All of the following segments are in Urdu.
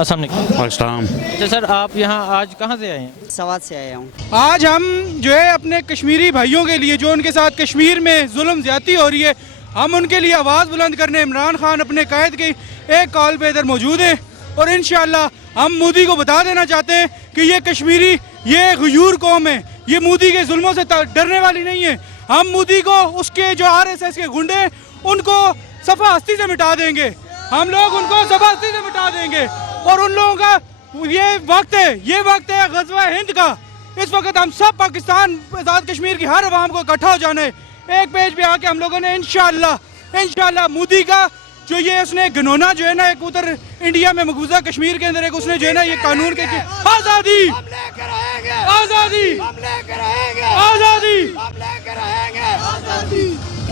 السلام علیکم۔ السلام۔ اچھا سر، آپ یہاں آج کہاں سے آئے ہیں؟ سوات سے آیا ہوں۔ آج ہم جو ہے اپنے کشمیری بھائیوں کے لیے جو ان کے ساتھ کشمیر میں ظلم زیادتی ہو رہی ہے، ہم ان کے لیے آواز بلند کرنے عمران خان اپنے قائد کی ایک کال پہ ادھر موجود ہیں، اور انشاءاللہ ہم مودی کو بتا دینا چاہتے ہیں کہ یہ کشمیری یہ غیور قوم ہے، یہ مودی کے ظلموں سے ڈرنے والی نہیں ہے۔ ہم مودی کو اس کے جو RSS کے گنڈے ان کو صفحہ ہستی سے مٹا دیں گے، ہم لوگ ان کو صفحہ ہستی سے مٹا دیں گے، اور ان لوگوں کا یہ وقت ہے غزوہ ہند کا۔ اس وقت ہم سب پاکستان آزاد کشمیر کی ہر عوام کو اکٹھا ہو جانا ہے، ایک پیج پہ آ کے ہم لوگوں نے انشاءاللہ مودی کا جو یہ اس نے گنونا جو ہے نا ایک ادھر انڈیا میں مقبوضہ کشمیر کے اندر ایک اس نے جو ہے نا یہ قانون کے آزادی آزادی آزادی،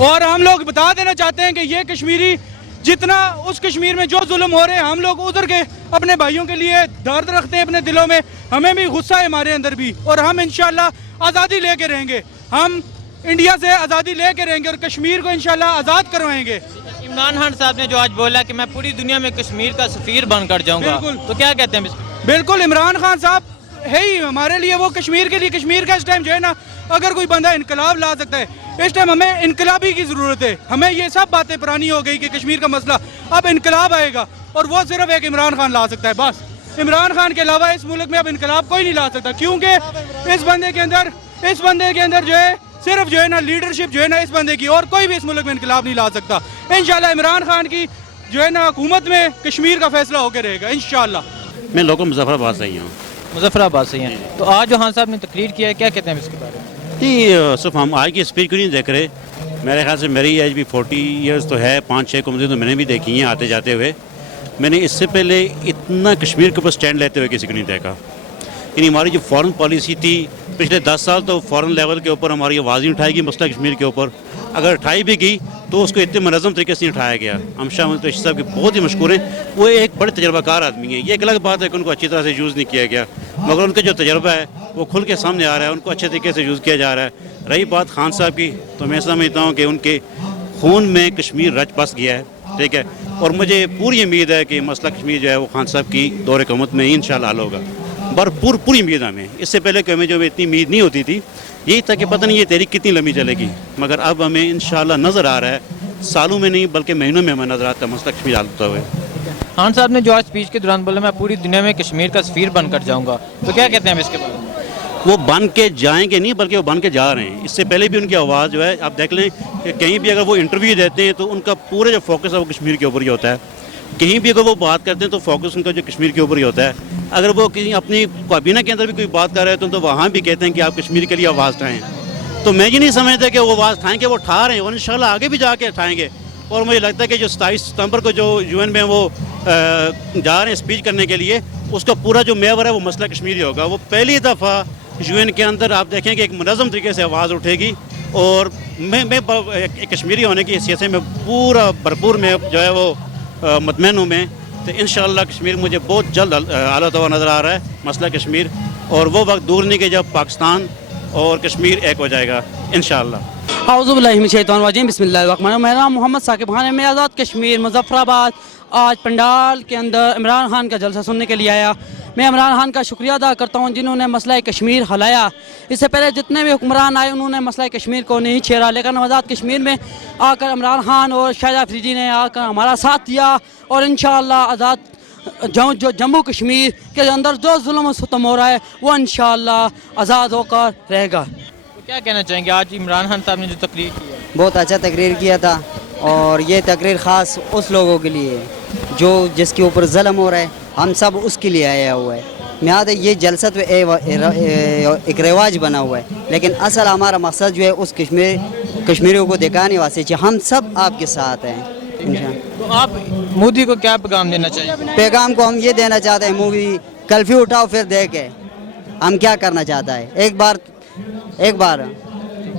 اور ہم لوگ بتا دینا چاہتے ہیں کہ یہ کشمیری جتنا اس کشمیر میں جو ظلم ہو رہے ہیں ہم لوگ ادھر کے اپنے بھائیوں کے لیے درد رکھتے ہیں اپنے دلوں میں، ہمیں بھی غصہ ہے ہمارے اندر بھی، اور ہم انشاءاللہ آزادی لے کے رہیں گے، ہم انڈیا سے آزادی لے کے رہیں گے اور کشمیر کو انشاءاللہ آزاد کروائیں گے۔ عمران خان صاحب نے جو آج بولا کہ میں پوری دنیا میں کشمیر کا سفیر بن کر جاؤں گا، تو کیا کہتے ہیں؟ بالکل، عمران خان صاحب ہے ہی ہمارے لیے وہ کشمیر کے لیے، کشمیر کا اس ٹائم جو ہے نا اگر کوئی بندہ انقلاب لا سکتا ہے اس ٹائم ہمیں انقلابی کی ضرورت ہے، ہمیں یہ سب باتیں پرانی ہو گئی کہ کشمیر کا مسئلہ اب انقلاب آئے گا، اور وہ صرف ایک عمران خان لا سکتا ہے، بس عمران خان کے علاوہ اس ملک میں اب انقلاب کوئی نہیں لا سکتا، کیونکہ اس بندے کے اندر جو ہے صرف جو ہے نا لیڈرشپ جو ہے نا اس بندے کی، اور کوئی بھی اس ملک میں انقلاب نہیں لا سکتا۔ انشاءاللہ عمران خان کی جو ہے نا حکومت میں کشمیر کا فیصلہ ہو کے رہے گا انشاءاللہ۔ میں لوکل مظفر آباد سے ہی ہوں۔ مظفر آباد سے ہیں، تو آج جو خان صاحب نے تقریر کیا ہے کیا کہتے ہیں اس کے بارے میں؟ جی صرف ہم آج کی اسپیچ کو نہیں دیکھ رہے، میرے خیال سے میری ایج بھی 40 ایئرز تو ہے، 5-6 حکومتیں تو میں نے بھی دیکھی ہیں آتے جاتے ہوئے، میں نے اس سے پہلے اتنا کشمیر کے اوپر سٹینڈ لیتے ہوئے کسی کو نہیں دیکھا۔ یعنی ہماری جو فورن پالیسی تھی پچھلے 10 سال تو فورن لیول کے اوپر ہماری آواز نہیں اٹھائی گئی مسئلہ کشمیر کے اوپر، اگر اٹھائی بھی گئی تو اس کو اتنے منظم طریقے سے نہیں اٹھایا گیا۔ ہم شاہ محمود قریشی صاحب کے بہت ہی مشکور ہیں، وہ ایک بڑے تجربہ کار آدمی ہیں، یہ ایک الگ بات ہے کہ ان کو اچھی طرح سے یوز نہیں کیا گیا، مگر ان کا جو تجربہ ہے وہ کھل کے سامنے آ رہا ہے، ان کو اچھے طریقے سے یوز کیا جا رہا ہے۔ رہی بات خان صاحب کی تو میں سمجھتا ہوں کہ ان کے خون میں کشمیر رچ بس گیا ہے، ٹھیک ہے، اور مجھے پوری امید ہے کہ مسئلہ کشمیر جو ہے وہ خان صاحب کی دور حکومت میں انشاءاللہ حل ہوگا، پوری امید ہمیں۔ اس سے پہلے کہ ہمیں جو اتنی امید نہیں ہوتی تھی، یہی تھا کہ پتہ نہیں یہ تحریک کتنی لمبی چلے گی، مگر اب ہمیں انشاءاللہ نظر آ رہا ہے، سالوں میں نہیں بلکہ مہینوں میں ہمیں نظر آتا ہے مسئلہ کشمیر حل ہوتا ہوئے۔ خان صاحب نے جو آج اسپیچ کے دوران بولا میں پوری دنیا میں کشمیر کا سفیر بن کر جاؤں گا، تو کیا کہتے ہیں اس کے بارے میں؟ وہ بن کے جائیں گے نہیں بلکہ وہ بن کے جا رہے ہیں۔ اس سے پہلے بھی ان کی آواز جو ہے آپ دیکھ لیں کہ کہیں بھی اگر وہ انٹرویو دیتے ہیں تو ان کا پورا جو فوکس ہے وہ کشمیر کے اوپر ہی ہوتا ہے، کہیں بھی اگر وہ بات کرتے ہیں تو فوکس ان کا جو کشمیر کے اوپر ہی ہوتا ہے۔ اگر وہ کہیں اپنی کابینہ کے اندر بھی کوئی بات کر رہے ہیں تو وہاں بھی کہتے ہیں کہ آپ کشمیر کے لیے آواز اٹھائیں، تو میں یہ نہیں سمجھتا کہ وہ آواز اٹھائیں گے، وہ اٹھا رہے ہیں اور انشاءاللہ آگے بھی جا کے اٹھائیں گے، اور مجھے لگتا ہے کہ جو 27 ستمبر کو جو UN میں وہ جا رہے ہیں اسپیچ کرنے کے لیے، اس کا پورا جو محور ہے وہ مسئلہ کشمیری ہوگا۔ وہ پہلی دفعہ UN کے اندر آپ دیکھیں کہ ایک منظم طریقے سے آواز اٹھے گی، اور میں ایک کشمیری ہونے کی حیثیت سے میں پورا بھرپور میں جو ہے وہ مطمئن ہوں میں، تو انشاءاللہ کشمیر مجھے بہت جلد حل ہوتا ہوا نظر آ رہا ہے مسئلہ کشمیر، اور وہ وقت دور نہیں کہ جب پاکستان اور کشمیر ایک ہو جائے گا انشاءاللہ۔ اعوذ باللہ من الشیطان الرجیم، بسم اللہ الرحمن الرحیم۔ میرا نام محمد ثاقب خان ہے، میں آزاد کشمیر مظفر آباد آج پنڈال کے اندر عمران خان کا جلسہ سننے کے لیے آیا۔ میں عمران خان کا شکریہ ادا کرتا ہوں جنہوں نے مسئلہ کشمیر ہلایا۔ اس سے پہلے جتنے بھی حکمران آئے انہوں نے مسئلہ کشمیر کو نہیں چھیڑا، لیکن آزاد کشمیر میں آ کر عمران خان اور شاہجہاں افریدی نے آ کر ہمارا ساتھ دیا، اور انشاءاللہ آزاد جو جموں کشمیر کے اندر جو ظلم و ستم ہو رہا ہے وہ انشاءاللہ آزاد ہو کر رہے گا۔ کیا کہنا چاہیں گے آج عمران خان صاحب نے جو تقریر کی ہے؟ بہت اچھا تقریر کیا تھا، اور یہ تقریر خاص اس لوگوں کے لیے جو جس کے اوپر ظلم ہو رہا ہے، ہم سب اس کے لیے آیا ہوا ہے۔ لہٰذا یہ جلسہ تو ایک رواج بنا ہوا ہے، لیکن اصل ہمارا مقصد جو ہے اس کشمیریوں کو دکھانے واسطے کہ ہم سب آپ کے ساتھ ہیں انشاءاللہ۔ تو آپ مودی کو کیا پیغام دینا چاہیں گے؟ پیغام کو ہم یہ دینا چاہتے ہیں، مووی کلفی اٹھاؤ پھر دیکھے ہم کیا کرنا چاہتا ہے ایک بار،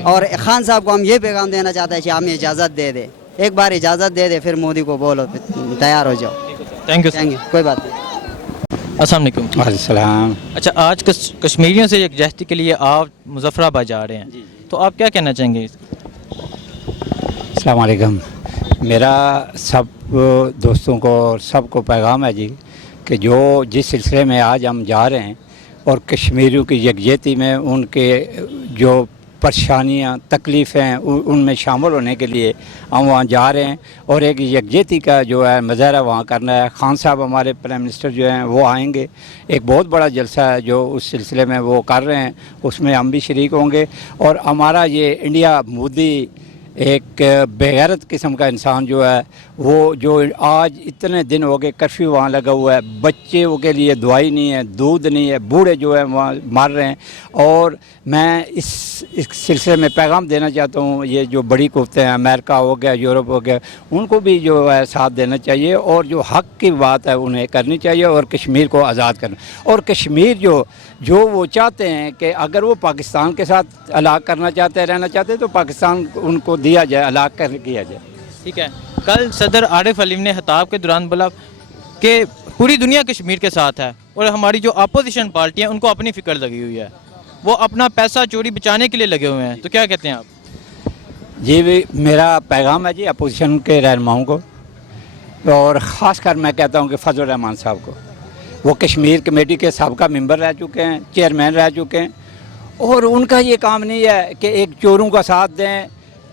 اور خان صاحب کو ہم یہ پیغام دینا چاہتے ہیں کہ ہمیں اجازت دے دے، ایک بار اجازت دے دے، پھر مودی کو بولو تیار ہو جاؤ۔ تھینک یو، کوئی بات نہیں۔ السلام علیکم۔ وعلیکم السلام۔ اچھا، آج کشمیریوں سے یکجہتی کے لیے آپ مظفر آباد جا رہے ہیں، تو آپ کیا کہنا چاہیں گے؟ السلام علیکم۔ میرا سب دوستوں کو اور سب کو پیغام ہے جی کہ جو جس سلسلے میں آج ہم جا رہے ہیں اور کشمیریوں کی یکجہتی میں ان کے جو پریشانیاں تکلیفیں ان میں شامل ہونے کے لیے ہم وہاں جا رہے ہیں اور ایک یکجہتی کا جو ہے مظاہرہ وہاں کرنا ہے. خان صاحب ہمارے پرائم منسٹر جو ہیں وہ آئیں گے, ایک بہت بڑا جلسہ ہے جو اس سلسلے میں وہ کر رہے ہیں, اس میں ہم بھی شریک ہوں گے. اور ہمارا یہ انڈیا مودی ایک بغیرت قسم کا انسان جو ہے وہ جو آج اتنے دن ہو گئے کرفیو وہاں لگا ہوا ہے, بچوں کے لیے دوائی نہیں ہے, دودھ نہیں ہے, بوڑھے جو ہیں وہاں مر رہے ہیں. اور میں اس سلسلے میں پیغام دینا چاہتا ہوں, یہ جو بڑی قوتیں ہیں امریکہ ہو گیا, یورپ ہو گیا, ان کو بھی جو ہے ساتھ دینا چاہیے اور جو حق کی بات ہے انہیں کرنی چاہیے اور کشمیر کو آزاد کرنا. اور کشمیر جو وہ چاہتے ہیں کہ اگر وہ پاکستان کے ساتھ الگ کرنا چاہتے ہیں, رہنا چاہتے ہیں, تو پاکستان ان کو دیا جائے, الگ کر کیا جائے. ٹھیک ہے. کل صدر عارف علیم نے خطاب کے دوران بولا کہ پوری دنیا کشمیر کے ساتھ ہے اور ہماری جو اپوزیشن پارٹی ہیں ان کو اپنی فکر لگی ہوئی ہے, وہ اپنا پیسہ چوری بچانے کے لیے لگے ہوئے ہیں. تو کیا کہتے ہیں آپ؟ جی بھی میرا پیغام ہے جی اپوزیشن کے رہنماؤں کو, اور خاص کر میں کہتا ہوں کہ فضل الرحمان صاحب کو. وہ کشمیر کمیٹی کے سابقہ ممبر رہ چکے ہیں, چیئرمین رہ چکے ہیں, اور ان کا یہ کام نہیں ہے کہ ایک چوروں کا ساتھ دیں,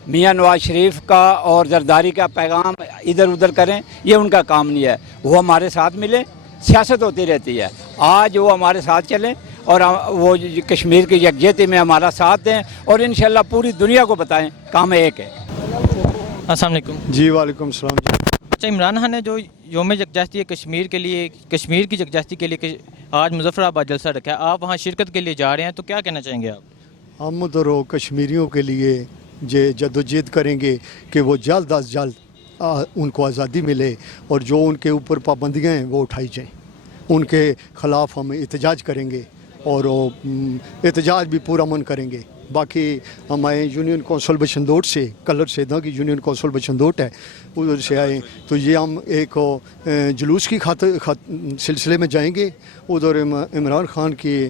میاں نواز شریف کا اور زرداری کا پیغام ادھر ادھر کریں, یہ ان کا کام نہیں ہے. وہ ہمارے ساتھ ملیں, سیاست ہوتی رہتی ہے, آج وہ ہمارے ساتھ چلیں اور وہ کشمیر کی یکجہتی میں ہمارا ساتھ دیں اور انشاءاللہ پوری دنیا کو بتائیں کام ایک ہے. السلام علیکم. جی وعلیکم السلام. جی اچھا, عمران خان نے جو یوم یکجہتی کشمیر کے لیے, کشمیر کی یکجہتی کے لیے آج مظفر آباد جلسہ رکھا ہے, آپ وہاں شرکت کے لیے جا رہے ہیں, تو کیا کہنا چاہیں گے آپ؟ ہم ادھر کشمیریوں کے لیے جدوجہد کریں گے کہ وہ جلد از جلد ان کو آزادی ملے اور جو ان کے اوپر پابندیاں ہیں وہ اٹھائی جائیں. ان کے خلاف ہم احتجاج کریں گے اور احتجاج بھی پورا من کریں گے. باقی ہم آئے یونین کونسل بچندوٹ سے, کلر سیدھا کی یونین کونسل بچندوٹ ہے, ادھر سے آئے, تو یہ ہم ایک جلوس کی سلسلے میں جائیں گے. ادھر عمران خان کے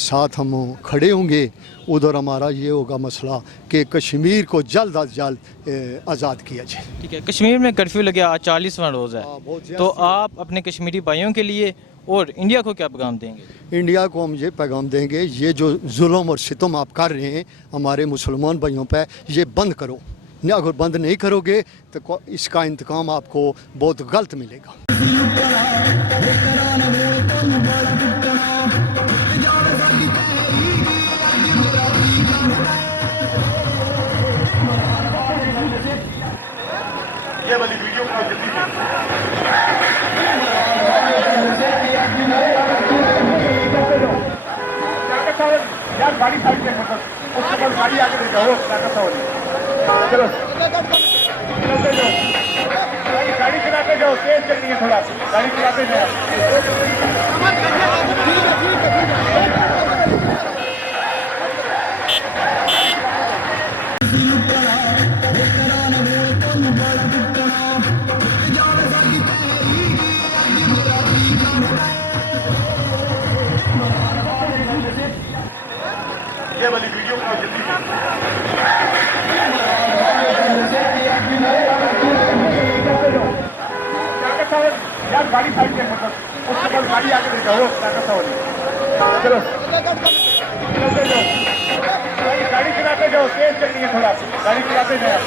ساتھ ہم کھڑے ہوں گے. ادھر ہمارا یہ ہوگا مسئلہ کہ کشمیر کو جلد از جلد آزاد کیا جائے. ٹھیک ہے. کشمیر میں کرفیو لگیا, آج 40واں روز ہے, تو آپ اپنے کشمیری بھائیوں کے لیے اور انڈیا کو کیا پیغام دیں گے؟ انڈیا کو ہم یہ پیغام دیں گے, یہ جو ظلم اور ستم آپ کر رہے ہیں ہمارے مسلمان بھائیوں پہ, یہ بند کرو. اگر بند نہیں کرو گے تو اس کا انتقام آپ کو بہت غلط ملے گا. گاڑی سائڈ پہ اس کے بعد گاڑی آگے لے جاؤ, چلو گاڑی چلاتے جاؤ, تیز چلنی ہے, تھوڑا گاڑی چلاتے جاؤ. یہ والی ویڈیو کو جلدی یار گاڑی سائڈ پہ اس کے بعد گاڑی آگے لے جاؤ, چلو گاڑی چلاتے جاؤ, تیز چلنی ہے, تھوڑا گاڑی چلاتے جاؤ.